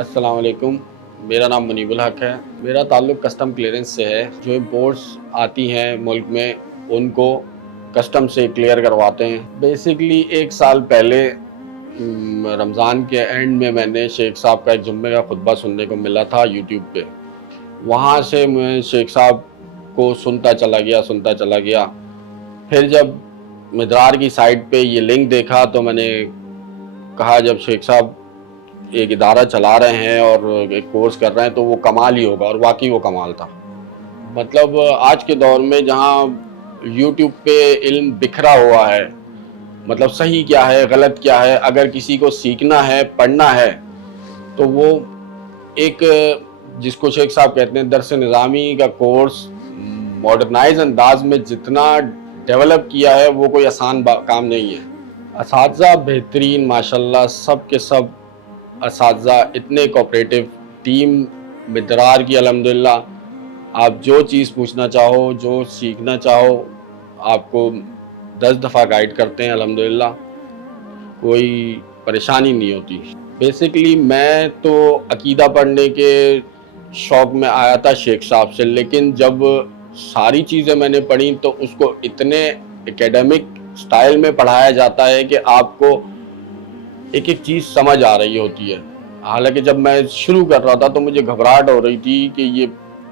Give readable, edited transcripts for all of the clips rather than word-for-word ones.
السلام علیکم، میرا نام منیب الحق ہے۔ میرا تعلق کسٹم کلیئرنس سے ہے۔ جو امپورٹس آتی ہیں ملک میں ان کو کسٹم سے کلیئر کرواتے ہیں۔ بیسیکلی 1 سال پہلے رمضان کے اینڈ میں نے شیخ صاحب کا ایک جمعے کا خطبہ سننے کو ملا تھا یوٹیوب پہ۔ وہاں سے میں شیخ صاحب کو سنتا چلا گیا۔ پھر جب مدرار کی سائٹ پہ یہ لنک دیکھا تو میں نے کہا جب شیخ صاحب ایک ادارہ چلا رہے ہیں اور ایک کورس کر رہے ہیں تو وہ کمال ہی ہوگا، اور واقعی وہ کمال تھا۔ مطلب آج کے دور میں جہاں یوٹیوب پہ علم بکھرا ہوا ہے، مطلب صحیح کیا ہے غلط کیا ہے، اگر کسی کو سیکھنا ہے پڑھنا ہے تو وہ ایک جس کو شیخ صاحب کہتے ہیں درس نظامی کا کورس ماڈرنائز انداز میں جتنا ڈیولپ کیا ہے وہ کوئی آسان کام نہیں ہے۔ اساتذہ بہترین ماشاءاللہ، سب کے سب اساتذہ اتنے کوآپریٹیو، ٹیم مدرار کی الحمدللہ آپ جو چیز پوچھنا چاہو، جو سیکھنا چاہو، آپ کو 10 دفعہ گائیڈ کرتے ہیں الحمدللہ، کوئی پریشانی نہیں ہوتی۔ بیسیکلی میں تو عقیدہ پڑھنے کے شوق میں آیا تھا شیخ صاحب سے، لیکن جب ساری چیزیں میں نے پڑھی تو اس کو اتنے اکیڈمک سٹائل میں پڑھایا جاتا ہے کہ آپ کو ایک ایک چیز سمجھ آ رہی ہوتی ہے۔ حالانکہ جب میں شروع کر رہا تھا تو مجھے گھبراہٹ ہو رہی تھی کہ یہ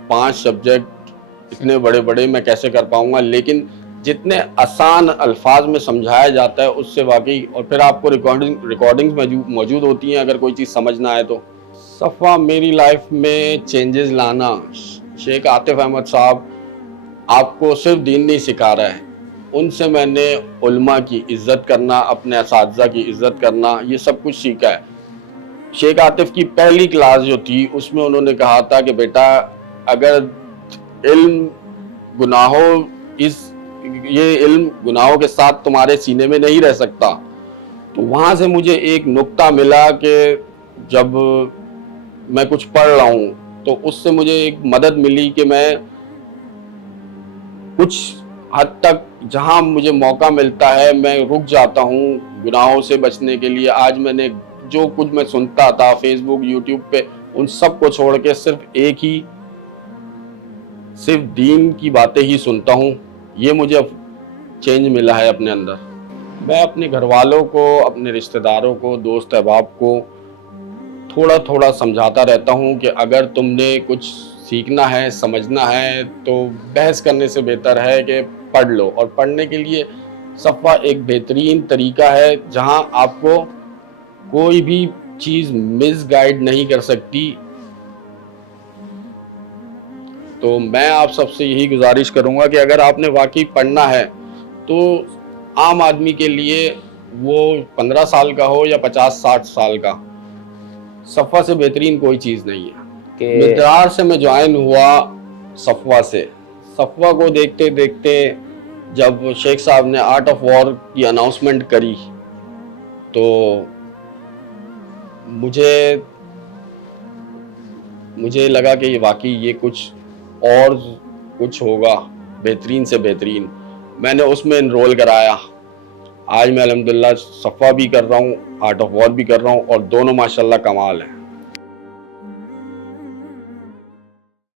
5 سبجیکٹ اتنے بڑے بڑے میں کیسے کر پاؤں گا، لیکن جتنے آسان الفاظ میں سمجھایا جاتا ہے اس سے واقعی، اور پھر آپ کو ریکارڈنگز موجود ہوتی ہیں اگر کوئی چیز سمجھ نہ آئے تو۔ صفوہ میری لائف میں چینجز لانا، شیخ عاطف احمد صاحب آپ کو صرف دین نہیں سکھا رہا ہے، ان سے میں نے علماء کی عزت کرنا، اپنے اساتذہ کی عزت کرنا، یہ سب کچھ سیکھا ہے۔ شیخ عاطف کی پہلی کلاس جو تھی اس میں انہوں نے کہا تھا کہ بیٹا اگر علم یہ علم گناہوں کے ساتھ تمہارے سینے میں نہیں رہ سکتا، تو وہاں سے مجھے ایک نقطہ ملا کہ جب میں کچھ پڑھ رہا ہوں تو اس سے مجھے ایک مدد ملی کہ میں کچھ حد تک جہاں مجھے موقع ملتا ہے میں رک جاتا ہوں گناہوں سے بچنے کے لیے۔ آج میں نے جو کچھ میں سنتا تھا فیس بک یوٹیوب پہ، ان سب کو چھوڑ کے صرف دین کی باتیں ہی سنتا ہوں۔ یہ مجھے چینج ملا ہے اپنے اندر۔ میں اپنے گھر والوں کو، اپنے رشتہ داروں کو، دوست احباب کو تھوڑا تھوڑا سمجھاتا رہتا ہوں کہ اگر تم نے کچھ سیکھنا ہے، سمجھنا ہے تو بحث کرنے سے بہتر ہے کہ پڑھ لو، اور پڑھنے کے لیے صفحہ ایک بہترین طریقہ ہے جہاں آپ کو کوئی بھی چیز مس گائیڈ نہیں کر سکتی۔ تو میں آپ سب سے یہی گزارش کروں گا کہ اگر آپ نے واقعی پڑھنا ہے تو عام آدمی کے لیے وہ 15 سال کا ہو یا 50-60 سال کا، صفحہ سے بہترین کوئی چیز نہیں ہے۔ مدرار سے میں جوائن ہوا صفحہ کو دیکھتے دیکھتے جب شیخ صاحب نے آرٹ آف وار کی اناؤنسمنٹ کری تو مجھے لگا کہ یہ واقعی یہ کچھ ہوگا بہترین سے بہترین۔ میں نے اس میں انرول کرایا۔ آج میں الحمدللہ صفحہ بھی کر رہا ہوں، آرٹ آف وار بھی کر رہا ہوں، اور دونوں ماشاءاللہ کمال ہیں۔